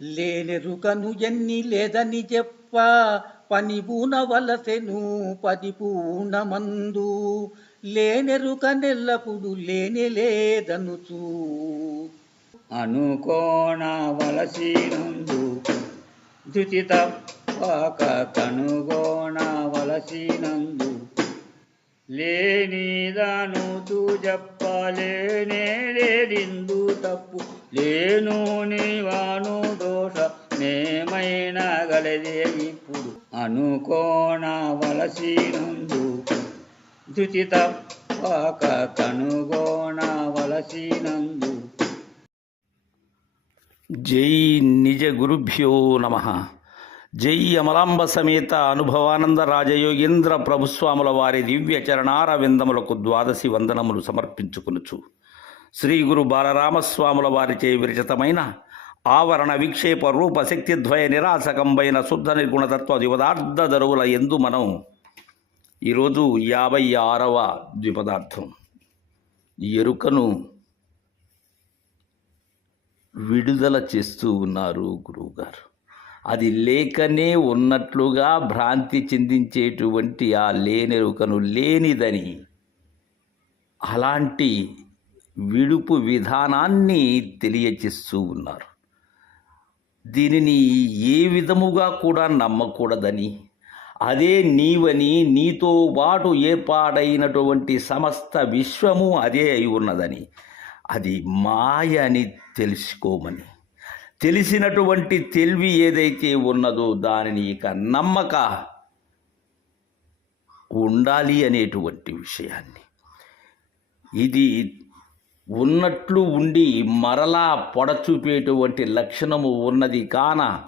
లేనెరుకను ఎన్ని లేదని చెప్ప పని పూనవలసెను పది పూనమందు లేనెరుక నెల్లప్పుడు లేని లేదనుచూ అనుకోనవలసినందు ధృతి తప్పక కనుగొనవలసినందు లేనిదను తూ చెప్పలేనే లేదిందు తప్పు. లేను నీవాను దోష నేమైనా గలదే ఇప్పుడు? అనుకోనవలసినందు ధృతి తప్పక కనుగొనవలసినందు జై నిజ గురుభ్యో నమ. జై అమలాంబ సమేత అనుభవానంద రాజయోగేంద్ర ప్రభుస్వాముల వారి దివ్య చరణార విందములకు ద్వాదశి వందనములు సమర్పించుకునుచు. శ్రీ గురు బాలరామస్వాముల వారిచే విరచితమైన ఆవరణ విక్షేప రూప శక్తిద్వయ నిరాశకంబైన శుద్ధ నిర్గుణతత్వ ద్విపదార్థ దరువుల ఎందు మనం ఈరోజు యాభై ఆరవ ద్విపదార్థం. ఎరుకను విడుదల చేస్తూ ఉన్నారు గురువుగారు. అది లేకనే ఉన్నట్లుగా భ్రాంతి చెందించేటువంటి ఆ లేనెరుకను లేనిదని అలాంటి విడుపు విధానాన్ని తెలియచేస్తూ ఉన్నారు. దీనిని ఏ విధముగా కూడా నమ్మకూడదని. అదే నీవని నీతో పాటు ఏర్పాడైనటువంటి సమస్త విశ్వము అదే అయి ఉన్నదని. అది మాయ అని తెలుసుకోమని. తెలిసినటువంటి తెలివి ఏదైతే ఉన్నదో దానిని ఇక నమ్మక ఉండాలి అనేటువంటి విషయాన్ని. ఇది ఉన్నట్లు ఉండి మరలా పొడచూపేటువంటి లక్షణము ఉన్నది. కాన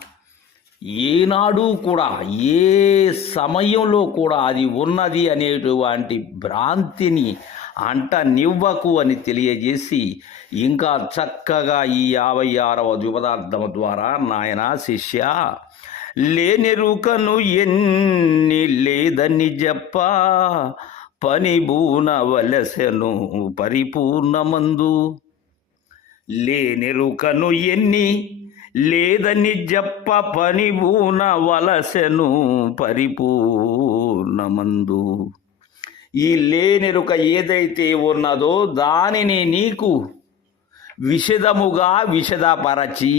ఏనాడు కూడా ఏ సమయంలో కూడా అది ఉన్నది అనేటువంటి భ్రాంతిని అంట నివ్వకు అని తెలియజేసి ఇంకా చక్కగా ఈ యాభై ఆరవ ద్విపదార్థము ద్వారా నాయన శిష్య లేనెరుకను ఎన్ని లేదని చెప్ప పని వలసెను పరిపూర్ణమందు. లేనెరుకను ఎన్ని లేదని జప్ప పని వలసెను పరిపూర్ణమందు. ఈ లేనెరుక ఏదైతే ఉన్నదో దానిని నీకు విషదముగా విషదపరచి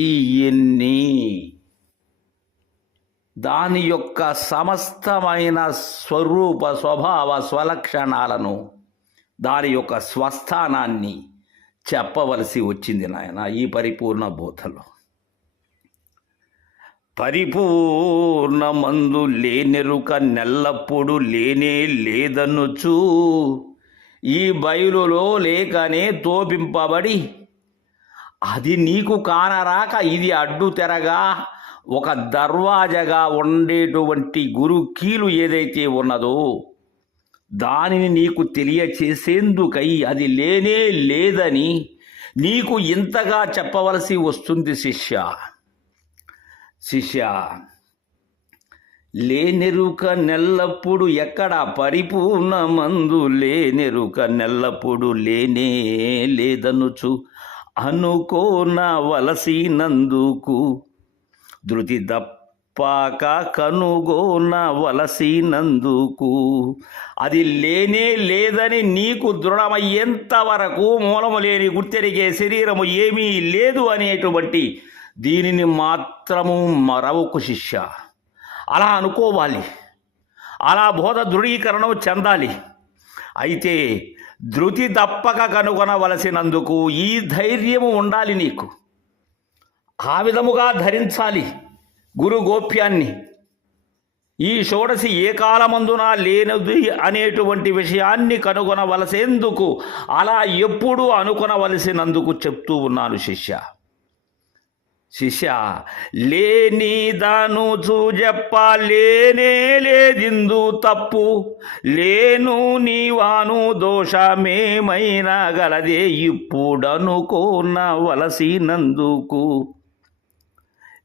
ఎన్ని. దాని యొక్క సమస్తమైన స్వరూప స్వభావ స్వలక్షణాలను దాని యొక్క స్వస్థానాన్ని చెప్పవలసి వచ్చింది నాయన ఈ పరిపూర్ణ బోధలో. పరిపూర్ణమందు లేనెరుక నెల్లప్పుడు లేనే లేదనుచు ఈ బయలులో లేకనే తోపింపబడి అది నీకు కానరాక ఇది అడ్డు తెరగా ఒక దర్వాజగా ఉండేటువంటి గురు కీలు ఏదైతే ఉన్నదో దానిని నీకు తెలియచేసేందుకై అది లేనే లేదని నీకు ఇంతగా చెప్పవలసి వస్తుంది శిష్య. శిష్య లేనెరుక నెల్లప్పుడు ఎక్కడ పరిపూర్ణ మందు లేనెరుక నెల్లప్పుడు లేనే లేదనుచు అనుకోనవలసినందుకు ధృతి దప్పాక కనుగోనవలసినందుకు అది లేనే లేదని నీకు దృఢమయ్యేంత వరకు మూలము లేని గుర్తెరిగే శరీరము ఏమీ లేదు అనేటువంటి దీనిని మాత్రము మరవకు శిష్య. అలా అనుకోవాలి. అలా బోధ దృఢీకరణం చెందాలి. అయితే ధృతి తప్పక కనుగొనవలసినందుకు ఈ ధైర్యము ఉండాలి నీకు. ఆ విధముగా ధరించాలి గురు గోప్యాన్ని. ఈ షోడసి ఏ కాలమందున లేనది అనేటువంటి విషయాన్ని కనుగొనవలసేందుకు అలా ఎప్పుడూ అనుకొనవలసినందుకు చెప్తూ ఉన్నాను శిష్య. శిష్య లేని దాను చూజప్ప లేనే లేదిందు తప్పు. లేను నీవాను దోషమేమైనా గలదే ఇప్పుడనుకోన వలసినందుకు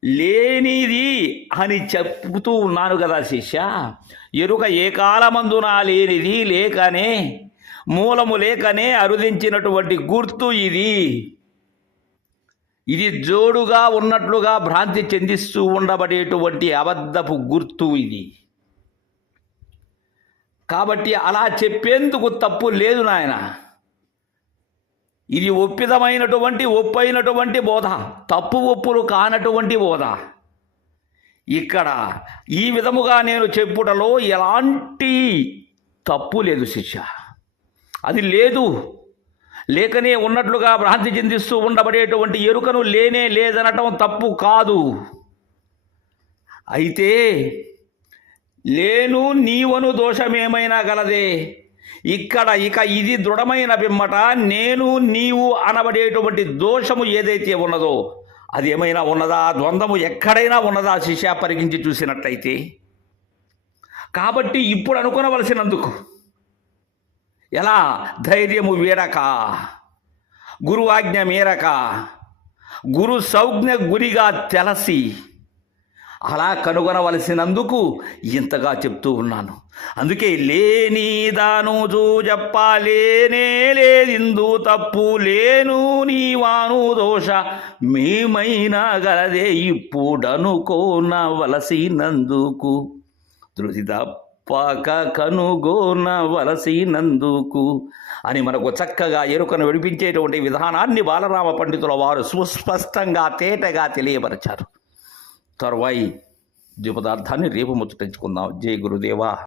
లేనిది అని చెప్తూ ఉన్నాను కదా శిష్య. ఎరుక ఏ కాలమందున లేనిది లేకనే మూలము లేకనే అరుదించినటువంటి గుర్తు ఇది. ఇది జోడుగా ఉన్నట్లుగా భ్రాంతి చెందిస్తూ ఉండబడేటువంటి అబద్ధపు గుర్తు ఇది. కాబట్టి అలా చెప్పేందుకు తప్పు లేదు నాయన. ఇది ఒప్పిదమైనటువంటి ఒప్పైనటువంటి బోధ. తప్పు ఒప్పులు కానటువంటి బోధ. ఇక్కడ ఈ విధముగా నేను చెప్పుటలో ఎలాంటి తప్పు లేదు శిష్య. అది లేదు. లేకనే ఉన్నట్లుగా భ్రాంతి చెందిస్తూ ఉండబడేటువంటి ఎరుకను లేనే లేదనటం తప్పు కాదు. అయితే లేను నీవను దోషమేమైనా గలదే? ఇక్కడ ఇక ఇది దృఢమైన పిమ్మట నేను నీవు అనబడేటువంటి దోషము ఏదైతే ఉన్నదో అది ఏమైనా ఉన్నదా? ద్వంద్వము ఎక్కడైనా ఉన్నదా? శిష్య పరిగించి చూసినట్లయితే. కాబట్టి ఇప్పుడు అనుకునవలసినందుకు. ఎలా? ధైర్యము వీడక గురువాజ్ఞ మేరక గురు సౌజ్ఞ గురిగా తెలసి అలా కనుగొనవలసినందుకు ఇంతగా చెప్తూ ఉన్నాను. అందుకే లేనిదాను చూజప్ప లేనే లేదిందు తప్పు లేను నీవాను దోష మేమైనా గలదే ఇప్పుడనుకోనవలసినందుకు ధృతి తప్పక కనుగోనవలసినందుకు అని మనకు చక్కగా ఎరుకను విడిపించేటువంటి విధానాన్ని బాలరామ పండితుల వారు సుస్పష్టంగా తేటగా తెలియపరిచారు. తర్వాయి ద్విపదార్థాన్ని రేపు ముచ్చటించుకుందాం. జై గురుదేవా.